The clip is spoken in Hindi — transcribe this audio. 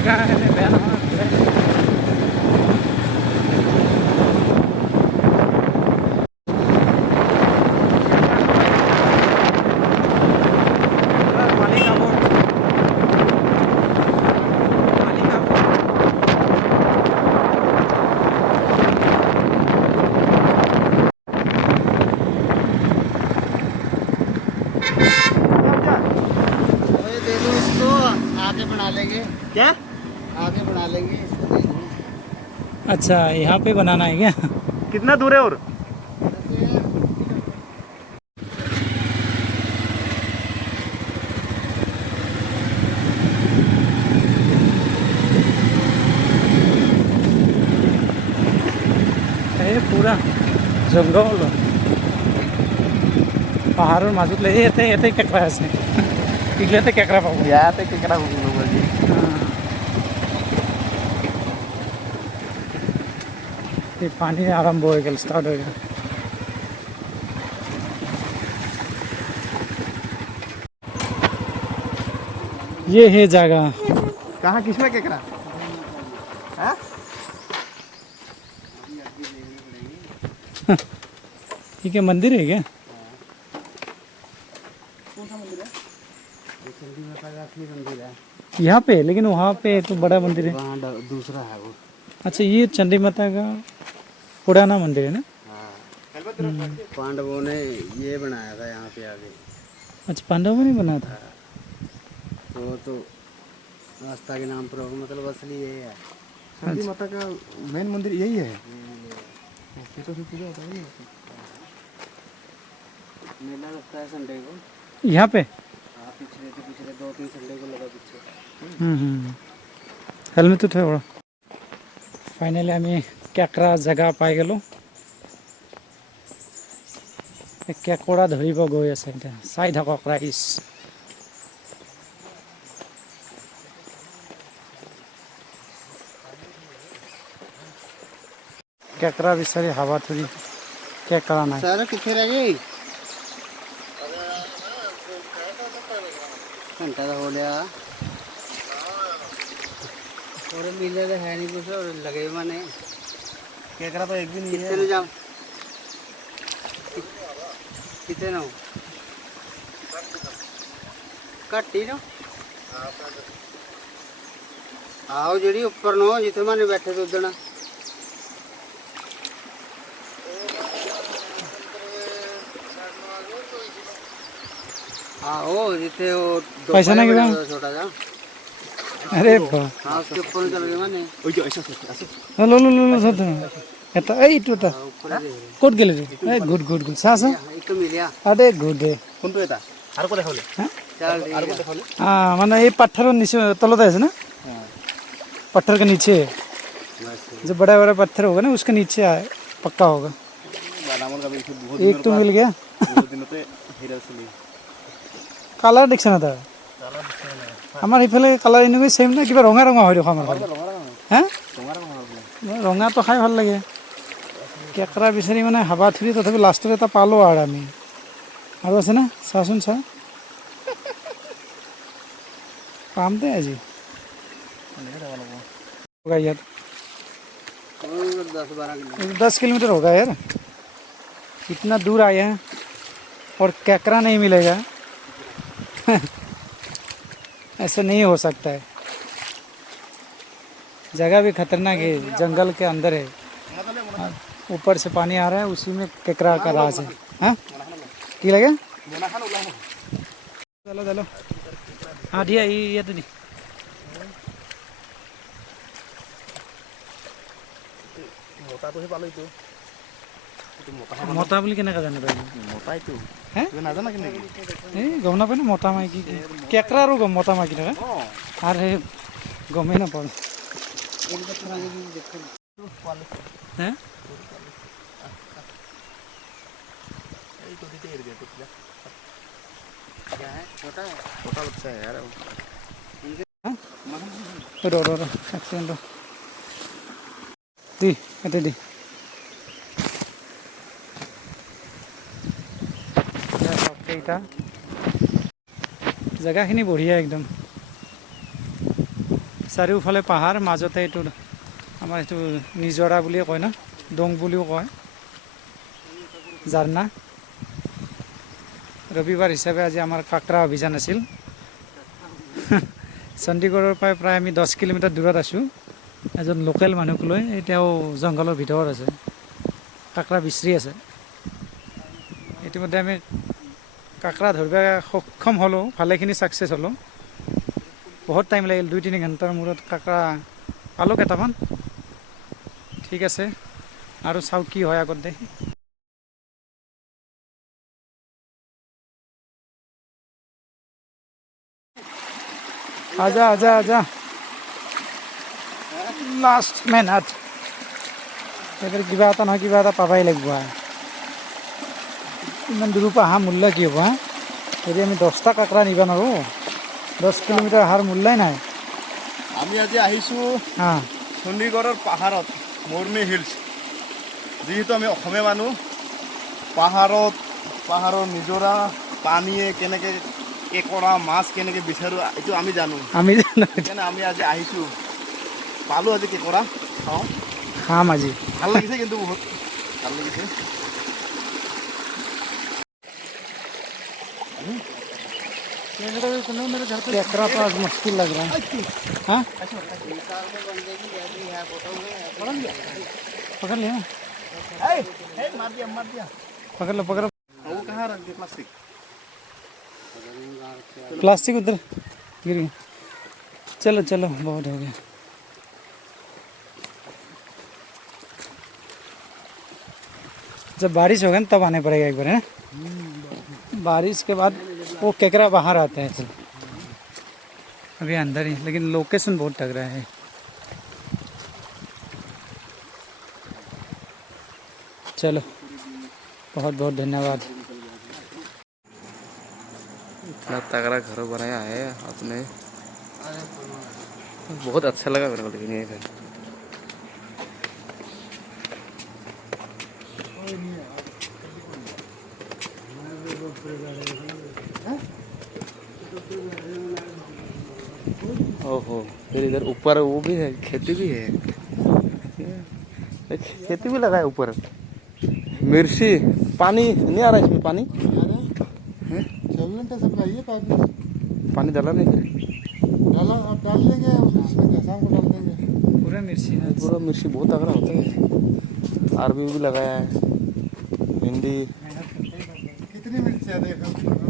जगह है बेया নহয় आगे बना लेंगे। क्या आगे बना लेंगे इसको दे देंगे। अच्छा यहाँ पे बनाना है क्या कितना दूर है और ये पूरा जंगल पहाड़ों মাজত ले येते येते केकरा আছে इगलेते केकरा पाबो ইয়াতে কেকৰা হ'ব আজি ये पानी आरंभ हो गया स्टार्ट हो गया ये है जगह कहाँ किसमें केकरा हाँ ये क्या मंदिर है क्या चंडी माता का असली मंदिर है। यहाँ पे लेकिन वहाँ पे तो बड़ा मंदिर है वहाँ दूसरा है वो। अच्छा ये चंडी माता का पुराना मंदिर है ना पांडवों ने ये बनाया था यहाँ पे आगे। अच्छा पांडवों ने बनाया था वो तो आस्था के नाम पर होगा, मतलब असली ये है। चंडी माता का मेन मंदिर यही है ये तो पूजा होता है मेला लगता है संडे को। यहाँ पे हाँ पिछले 2-3 संडे को लगा पीछे। हेलमेट उठे बड़ा फाइनली आम केकरा जगह पाई गलो केकड़ा धरब गई आसे चाई थक राइस केकड़ा विचारी हवा थोड़ी केकड़ा ना सर कितने रह गई घंटा तो हो लिया और मिले तो है नहीं कुछ और लगे मैंने केकरा तो एक भी नहीं कितने जाओ कितने ना घट ही ना आओ जी उपर नो जिथे मैंने बैठे तो उदण आओ जिथे वो पैसा ना गिरा छोटा सा अरे बा हाँ उसके ऊपर चल गए मैंने ওই যে ऐसा ऐसा लो लो लो लो सब এটা এই এটা ऊपर কোড গেলে রে এই গুড গুড গুড সা সা एक तो मिलिया আরে গুড কোনটো এটা আর কো দেখালে चल আর ठीक কো है। দেখালে हाँ माने ये पत्थर नीचे तलते है ना पत्थर के नीचे बस जो बड़ा बड़ा पत्थर होगा ना उसके नीचे आए पक्का होगा বাদামৰ গাবি বহুত एक तो मिल गया দিনতে হেৰা চলি কালার দেখছ না তা আমার ইফালে কালার এনেকৈ সেম না কিবা ৰঙা ৰঙা হয় দেখো আমাৰ ফালে হ্যাঁ ৰঙাটো খাই ভাল লাগে কেকৰা বিচাৰি মানে হাবা থুৰি তথাপি লাষ্টত এটা পালো আৰু আমি আৰু আছে না চাচোন চা পাম দে আজি होगा यार और 10-12 किलो 10 किलोमीटर होगा यार इतना दूर आए हैं और केकड़ा नहीं मिलेगा ऐसा नहीं हो सकता है जगह भी खतरनाक है जंगल के अंदर है ऊपर से पानी आ रहा है उसी में केकड़ा का राज है हाँ की लगे चलो चलो हाँ दिया ये तो दी মতাটোহে পালো এইটো মতা বুলি কেনেকৈ জানে বাইদেউ মতাইটো হে তুমি নাজানা কেনেকে এই গম নাপায় ন মতা মাইকী কি কেকৰা আৰু গম মতা মাইকী থাকে আৰু সেই গমেই নাপাওঁ হে এই তো দিতে এর দিতে क्या है छोटा है छोटा बच्चा है यार रो रो रो एक सेकंड रो दी एटे दी এইটা জায়গাখিনি বঢ়িয়া একদম চাৰিওফালে পাহাৰ, মাজতে এইটো আমাৰ এইটো নিজৰা বুলিয়ে কয় ন, দং বুলিও কয়, ঝাৰণা। ৰবিবাৰ হিচাপে আজি আমাৰ কাকৰা অভিযান আছিল। চণ্ডীগড়ৰ পৰা প্ৰায় আমি 10 কিলোমিটাৰ দূৰত আছোঁ। এজন লোকেল মানুহক লৈ, এতিয়াও জংঘলৰ ভিতৰত আছে, কাকৰা বিচৰি আছে। ইতিমধ্যে আমি কাকৰা ধৰিব সক্ষম হ'লোঁ, ভালেখিনি ছাকচেছ হ'লোঁ। বহুত টাইম লাগিল, 2-3 ঘণ্টাৰ মূৰত কাকৰা পালোঁ কেইটামান। ঠিক আছে, আৰু চাওঁ কি হয় আগত দে। আজা আজা আজা, লাষ্ট মেহনত। এইবাৰ কিবা এটা নহয় কিবা এটা পাবাই লাগিব। ইমান দূৰৰ পৰা অহা মূল্য কি হ'ব? যদি আমি 10টা কাকৰা নিব নোৱাৰোঁ, 10 কিলোমিটাৰ অহাৰ মূল্যই নাই। আমি আজি আহিছোঁ হা, চণ্ডীগড়ৰ পাহাৰত, মৰ্নি হিলছ। যিহেতু আমি অসমীয়া মানুহ, পাহাৰৰ নিজৰা, পানীয়ে কেনেকৈ কেঁকোৰা মাছ কেনেকৈ বিচাৰোঁ এইটো আমি জানো। সেইকাৰণে আমি আজি আহিছোঁ, পালোঁ আজি কেঁকোৰা, খাওঁ। খাম আজি। ভাল লাগিছে, কিন্তু বহুত ভাল লাগিছে। केकड़ा तो आज मुश्किल लग रहा है। हाँ, पकड़ लिया, पकड़ लो पकड़ लो। वो कहाँ रख दिया प्लास्टिक? प्लास्टिक उधर गिर गया। चलो चलो, बहुत हो गया। जब बारिश होगा ना तब आने पड़ेगा एक बार, है। बारिश के बाद वो केकड़ा बाहर आते हैं। अभी अंदर ही, लेकिन लोकेशन बहुत तगड़ा है। चलो, बहुत बहुत धन्यवाद। इतना तगड़ा घर बनाया है आपने, बहुत अच्छा लगा मेरे को। लेकिन ये घर ओहो, फिर इधर ऊपर वो भी है, खेती भी है, खेती भी लगा है ऊपर। मिर्ची, पानी नहीं आ रहा इसमें, पानी पानी डाला नहीं फिर? डाल देंगे, शाम को डाल देंगे। पूरा मिर्ची है। पूरा मिर्ची बहुत तगड़ा होता है। अरबी भी लगाया है, भिंडी। कितनी मिर्ची है देखो।